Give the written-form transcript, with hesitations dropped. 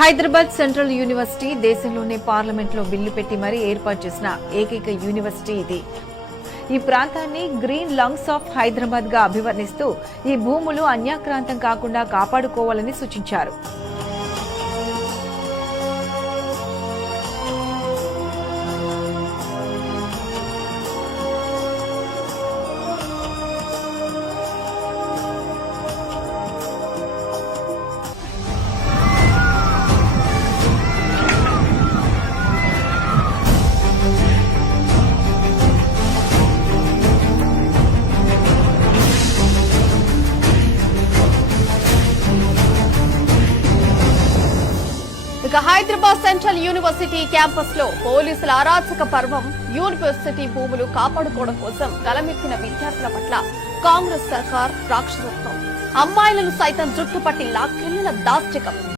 Hyderabad central university దేశంలోనే పార్లమెంట్లో bill పెట్టి మరీ ఏర్పాటు చేసిన ఏకైక యూనివర్సిటీ ఇది. ఈ ప్రాంతాన్ని గ్రీన్ లంగ్స్ ఆఫ్ హైదరాబాద్ గా అభివర్ణిస్తూ ఈ భూములు అన్యాక్రాంతం కాకుండా కాపాడుకోవాలని సూచించారు. ఇక హైదరాబాద్ సెంట్రల్ యూనివర్సిటీ క్యాంపస్ లో పోలీసుల అరాచక పర్వం, యూనివర్సిటీ భూములు కాపాడుకోవడం కోసం గలమెత్తిన విద్యార్థుల పట్ల కాంగ్రెస్ సర్కార్ రాక్షసత్వం, అమ్మాయిలను సైతం జుట్టుపట్టి లాక్కెళ్లిన దాష్టికం.